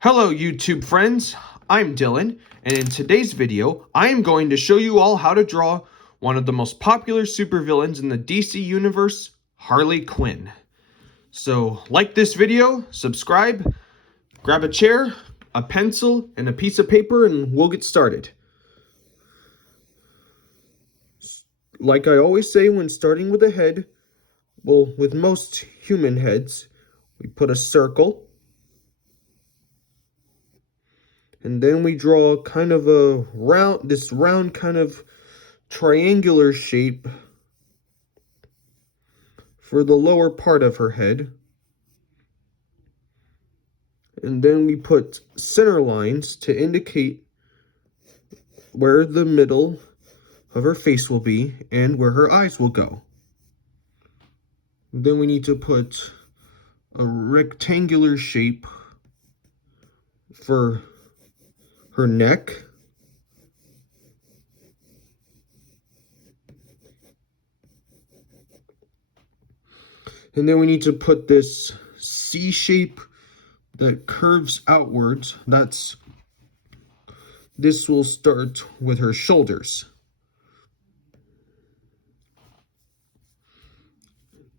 Hello YouTube friends, I'm Dylan, and in today's video, I am going to show you all how to draw one of the most popular supervillains in the DC universe, Harley Quinn. So, like this video, subscribe, grab a chair, a pencil, and a piece of paper, and we'll get started. Like I always say when starting with a head, well, with most human heads, we put a circle. And then we draw kind of a round kind of triangular shape for the lower part of her head. And then we put center lines to indicate where the middle of her face will be and where her eyes will go. And then we need to put a rectangular shape for her neck. And then we need to put this C shape that curves outwards. This will start with her shoulders.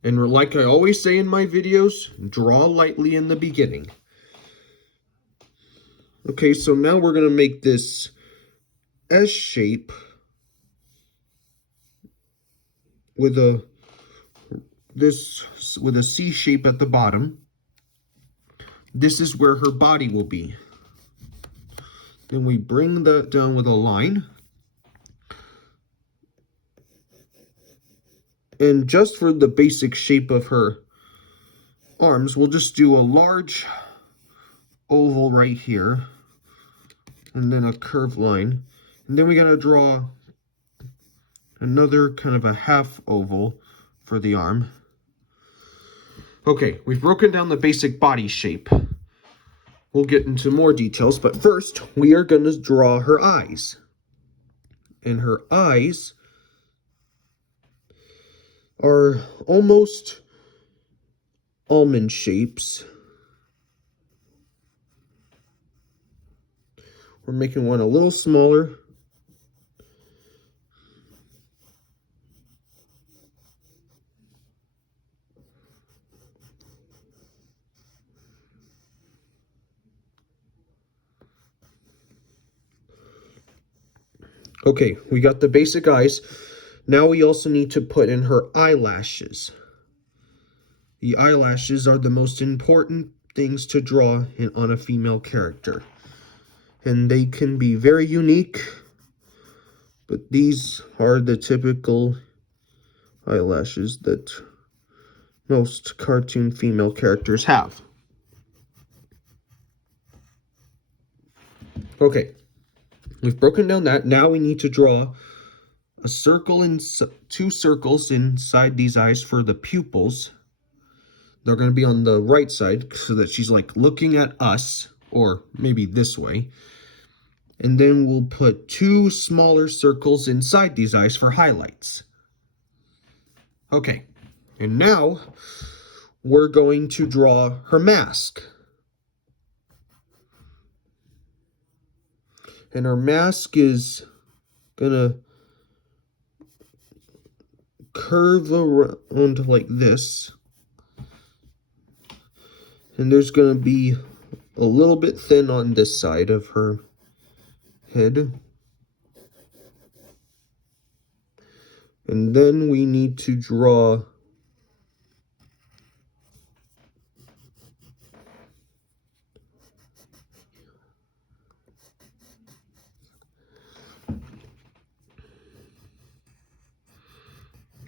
And like I always say in my videos, draw lightly in the beginning. Okay, so now we're going to make this S shape with a C shape at the bottom. This is where her body will be. Then we bring that down with a line. And just for the basic shape of her arms, we'll just do a large oval right here. And then a curved line. And then we're going to draw another kind of a half oval for the arm. Okay, we've broken down the basic body shape. We'll get into more details, but first we are going to draw her eyes. And her eyes are almost almond shapes. We're making one a little smaller. Okay, we got the basic eyes. Now we also need to put in her eyelashes. The eyelashes are the most important things to draw on a female character. And they can be very unique, but these are the typical eyelashes that most cartoon female characters have. Okay, we've broken down that. Now we need to draw a circle and two circles inside these eyes for the pupils. They're going to be on the right side so that she's like looking at us, or maybe this way. And then we'll put two smaller circles inside these eyes for highlights. Okay, and now we're going to draw her mask. And her mask is gonna curve around like this. And there's gonna be a little bit thin on this side of her head. And then we need to draw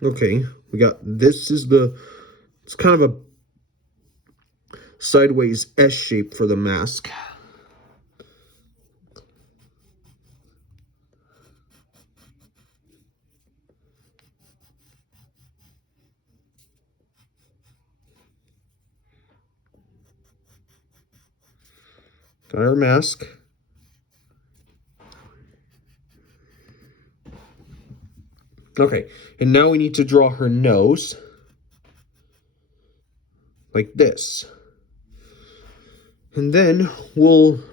okay, we got it's kind of a sideways S shape for the mask. Got our mask. Okay, and now we need to draw her nose like this. And then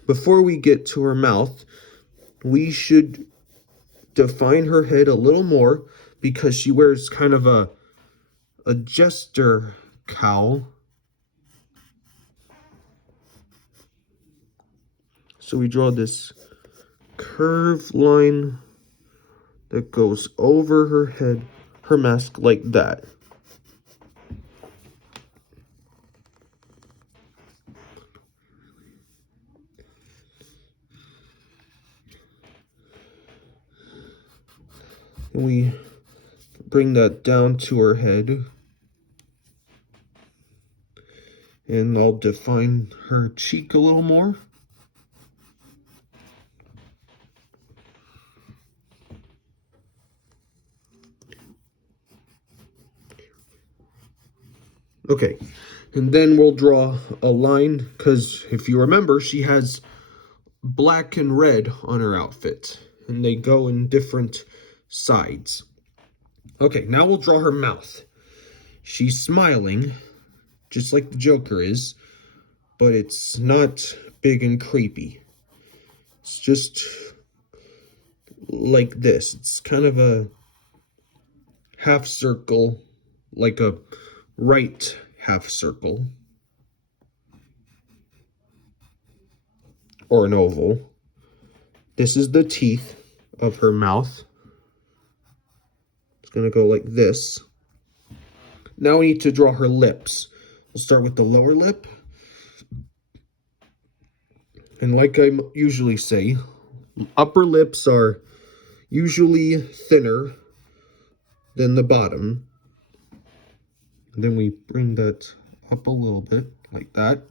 before we get to her mouth, we should define her head a little more because she wears kind of a jester cowl. So we draw this curved line that goes over her head, her mask, like that. And we bring that down to her head. And I'll define her cheek a little more. Okay, and then we'll draw a line, because if you remember, she has black and red on her outfit, and they go in different sides. Okay, now we'll draw her mouth. She's smiling, just like the Joker is, but it's not big and creepy. It's just like this. It's kind of a half circle, like a right half circle, or an oval. This is the teeth of her mouth. It's gonna go like this. Now we need to draw her lips. We'll start with the lower lip. And like I usually say, upper lips are usually thinner than the bottom. And then we bring that up a little bit, like that.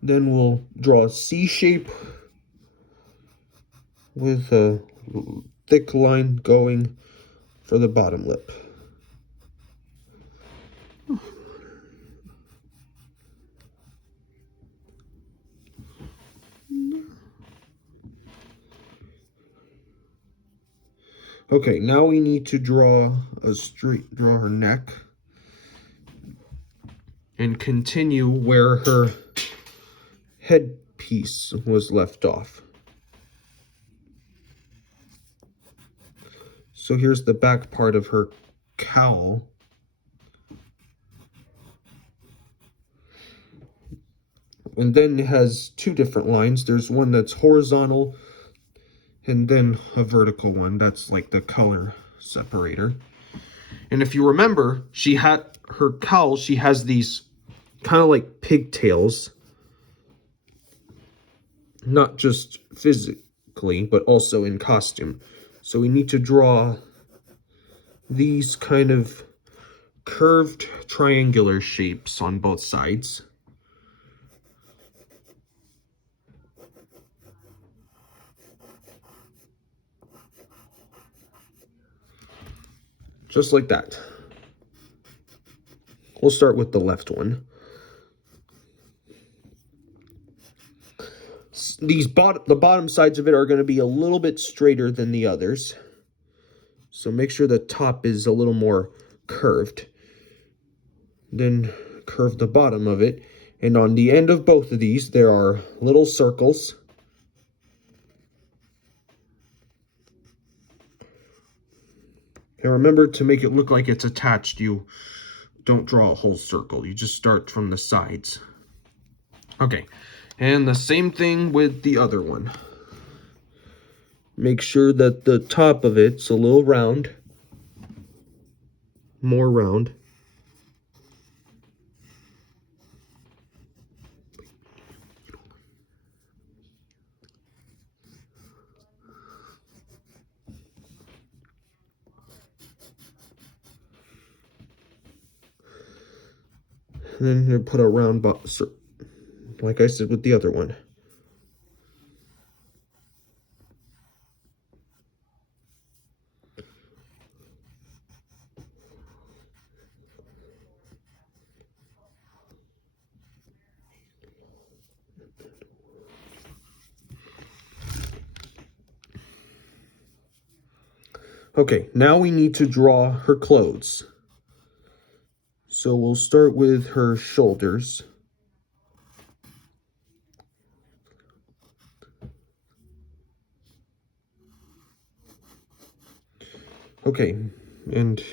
Then we'll draw a C shape with a thick line going for the bottom lip. Okay, now we need to draw her neck and continue where her headpiece was left off. So here's the back part of her cowl. And then it has two different lines. There's one that's horizontal and then a vertical one. That's like the color separator. And if you remember, her cowl, she has these kind of like pigtails. Not just physically, but also in costume. So we need to draw these kind of curved triangular shapes on both sides. Just like that. We'll start with the left one. The bottom sides of it are going to be a little bit straighter than the others. So make sure the top is a little more curved. Then curve the bottom of it. And on the end of both of these, there are little circles. And remember, to make it look like it's attached, you don't draw a whole circle. You just start from the sides. Okay, and the same thing with the other one. Make sure that the top of it's a little round. More round. And then you put a round box, like I said with the other one. Okay, now we need to draw her clothes. So we'll start with her shoulders. Okay, and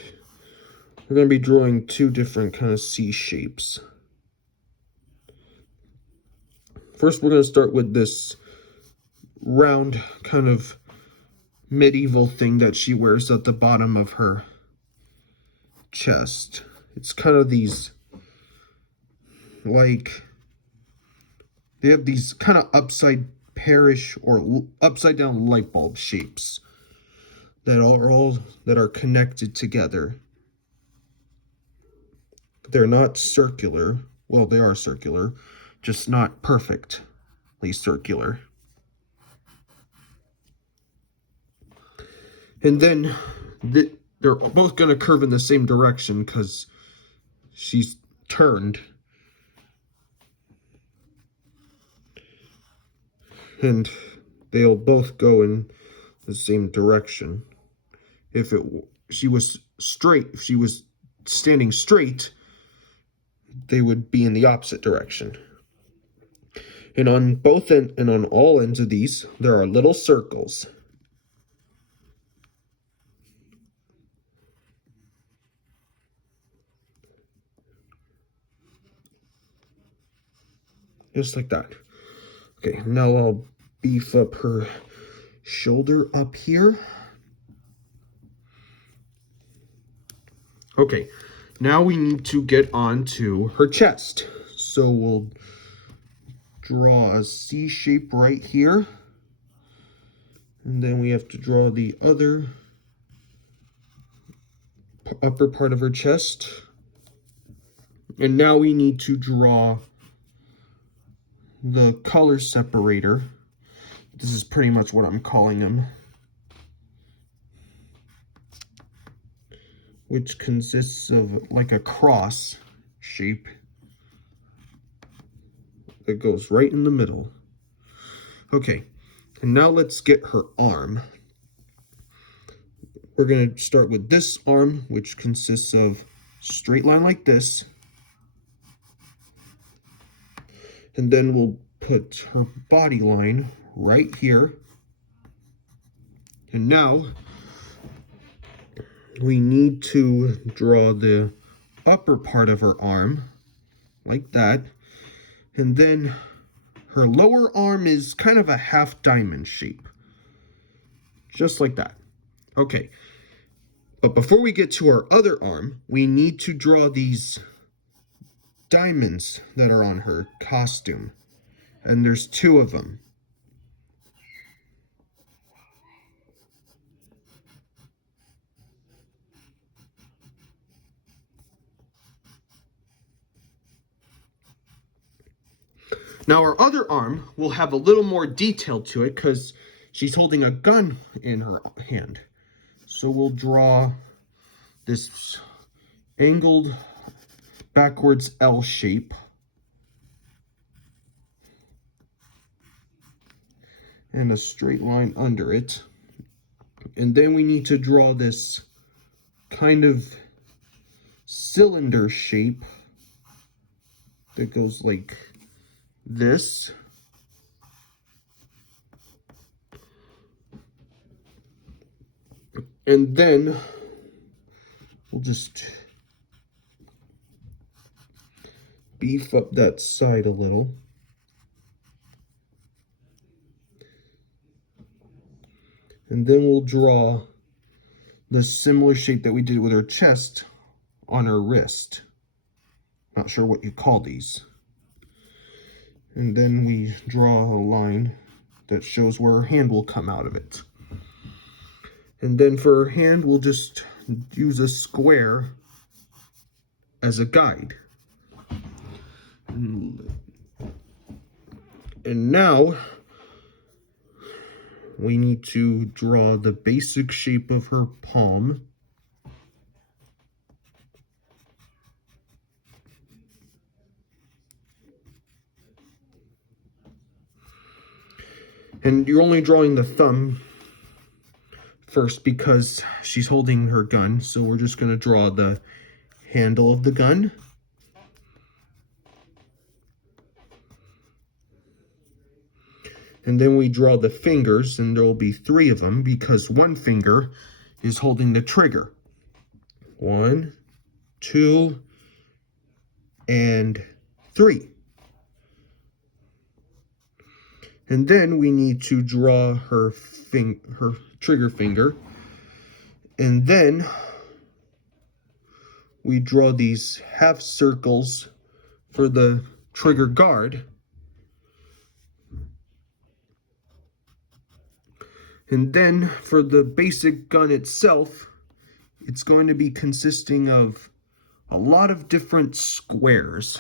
we're going to be drawing two different kind of C shapes. First, we're going to start with this round kind of medieval thing that she wears at the bottom of her chest. It's kind of these, like, they have these kind of upside down light bulb shapes that are connected together. They're not circular. Well, they are circular, just not perfectly circular. And then they're both going to curve in the same direction because she's turned. And they'll both go in the same direction. If she was standing straight, they would be in the opposite direction. And on all ends of these, there are little circles. Just like that. Okay, now I'll beef up her shoulder up here. Okay, now we need to get on to her chest. So we'll draw a C shape right here. And then we have to draw the other upper part of her chest. And now we need to draw the color separator. This is pretty much what I'm calling them, which consists of like a cross shape that goes right in the middle. Okay, and now let's get her arm. We're going to start with this arm, which consists of a straight line like this. And then we'll put her body line right here. And now we need to draw the upper part of her arm like that. And then her lower arm is kind of a half diamond shape. Just like that. Okay. But before we get to our other arm, we need to draw these diamonds that are on her costume. And there's two of them. Now our other arm will have a little more detail to it because she's holding a gun in her hand. So we'll draw this angled backwards L shape. And a straight line under it. And then we need to draw this kind of cylinder shape that goes like this. And then we'll just beef up that side a little. And then we'll draw the similar shape that we did with her chest on her wrist. Not sure what you call these. And then we draw a line that shows where her hand will come out of it. And then for her hand, we'll just use a square as a guide. And now we need to draw the basic shape of her palm. And you're only drawing the thumb first because she's holding her gun. So we're just going to draw the handle of the gun. And then we draw the fingers, and there will be 3 of them because one finger is holding the trigger. 1, 2, and 3. And then we need to draw her trigger finger. And then we draw these half circles for the trigger guard. And then for the basic gun itself, it's going to be consisting of a lot of different squares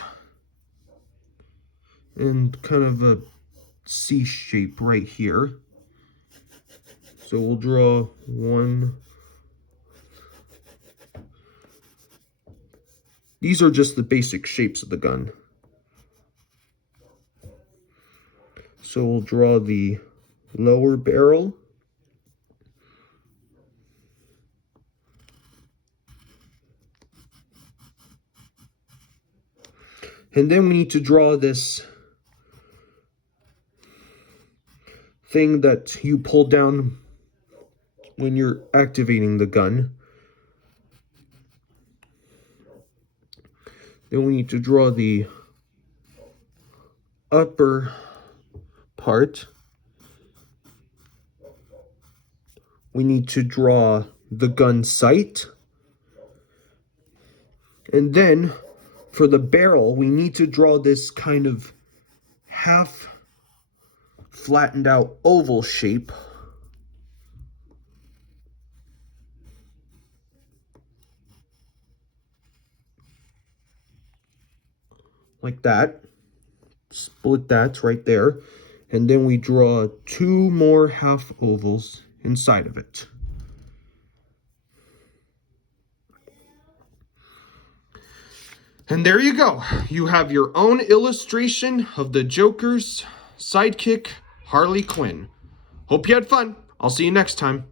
and kind of a C shape right here. So we'll draw 1. These are just the basic shapes of the gun. So we'll draw the lower barrel. And then we need to draw this thing that you pull down when you're activating the gun. Then we need to draw the upper part. We need to draw the gun sight. And then for the barrel, we need to draw this kind of half flattened out oval shape. Like that. Split that right there. And then we draw 2 more half ovals inside of it. And there you go. You have your own illustration of the Joker's sidekick, Harley Quinn. Hope you had fun. I'll see you next time.